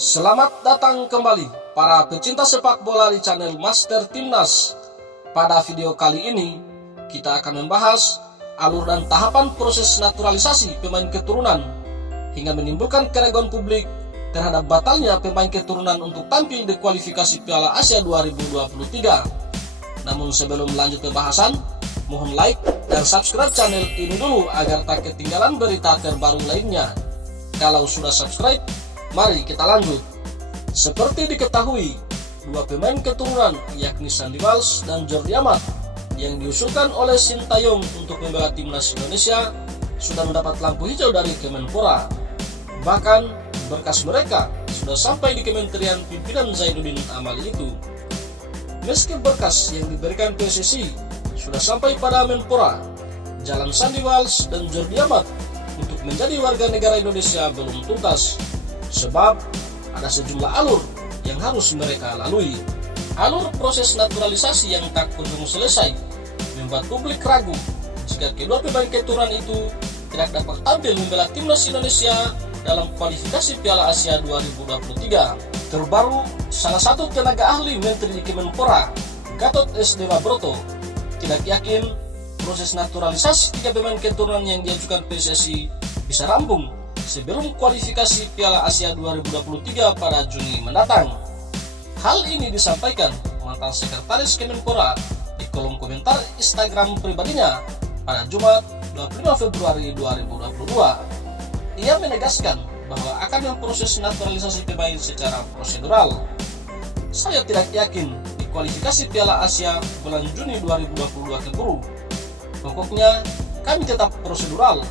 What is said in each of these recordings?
Selamat datang kembali para pecinta sepak bola di channel Master Timnas. Pada video kali ini kita akan membahas alur dan tahapan proses naturalisasi pemain keturunan hingga menimbulkan keraguan publik terhadap batalnya pemain keturunan untuk tampil di kualifikasi Piala Asia 2023. Namun sebelum lanjut pembahasan, mohon like dan subscribe channel ini dulu agar tak ketinggalan berita terbaru lainnya. Kalau sudah subscribe, mari kita lanjut. Seperti diketahui, dua pemain keturunan yakni Sandy Walsh dan Jordi Amat yang diusulkan oleh Sintayong untuk membela timnas Indonesia sudah mendapat lampu hijau dari Kemenpora. Bahkan berkas mereka sudah sampai di Kementerian Pimpinan Zainuddin Amali itu. Meski berkas yang diberikan PSSI sudah sampai pada Menpora, jalan Sandy Walsh dan Jordi Amat untuk menjadi warga negara Indonesia belum tuntas, sebab ada sejumlah alur yang harus mereka lalui. Alur proses naturalisasi yang tak kunjung selesai membuat publik ragu jika kedua pemain keturunan itu tidak dapat tampil membela timnas Indonesia dalam kualifikasi Piala Asia 2023. Terbaru, salah satu tenaga ahli Menteri di Kemenpora, Gatot S. Dewabroto, tidak yakin proses naturalisasi tiga pemain keturunan yang diajukan PSSI bisa rampung sebelum kualifikasi Piala Asia 2023 pada Juni mendatang. Hal ini disampaikan mantan sekretaris Kemenpora di kolom komentar Instagram pribadinya pada Jumat 25 Februari 2022. Ia menegaskan bahwa akan memproses naturalisasi pemain secara prosedural. Saya tidak yakin di kualifikasi Piala Asia bulan Juni 2022 keburu. Pokoknya kami tetap prosedural,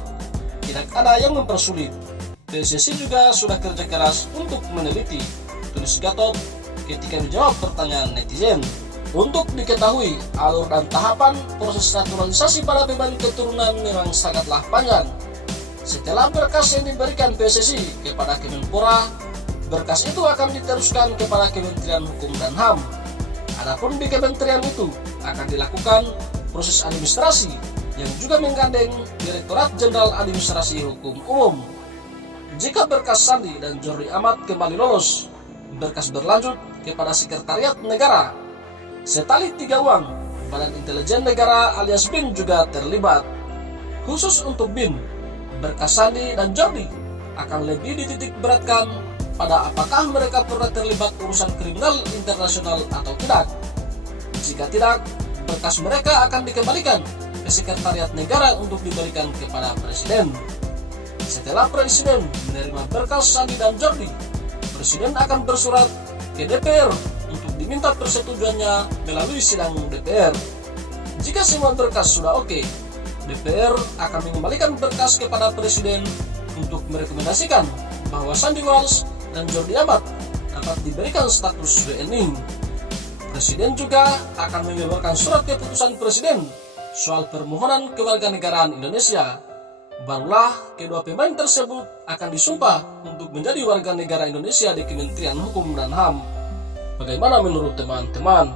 tidak ada yang mempersulit. PSSI juga sudah kerja keras untuk meneliti, tulis Gatot ketika menjawab pertanyaan netizen. Untuk diketahui, alur dan tahapan proses naturalisasi pada pemain keturunan memang sangatlah panjang. Setelah berkas yang diberikan PSSI kepada Kemenpora, berkas itu akan diteruskan kepada Kementerian Hukum dan HAM. Adapun di kementerian itu akan dilakukan proses administrasi yang juga menggandeng Direktorat Jenderal Administrasi Hukum Umum. Jika berkas Sandy dan Jordi Amat kembali lolos, berkas berlanjut kepada Sekretariat Negara. Setali tiga uang, Badan Intelijen Negara alias BIN juga terlibat. Khusus untuk BIN, berkas Sandy dan Jordi akan lebih dititik beratkan pada apakah mereka pernah terlibat urusan kriminal internasional atau tidak. Jika tidak, berkas mereka akan dikembalikan ke Sekretariat Negara untuk diberikan kepada Presiden. Setelah Presiden menerima berkas Sandy dan Jordi, Presiden akan bersurat ke DPR untuk diminta persetujuannya melalui sidang DPR. Jika semua berkas sudah oke, DPR akan mengembalikan berkas kepada Presiden untuk merekomendasikan bahwa Sandy Walsh dan Jordi Amat dapat diberikan status WNI. Presiden juga akan mengeluarkan surat keputusan Presiden soal permohonan kewarganegaraan Indonesia. Barulah kedua pemain tersebut akan disumpah untuk menjadi warga negara Indonesia di Kementerian Hukum dan HAM. Bagaimana menurut teman-teman?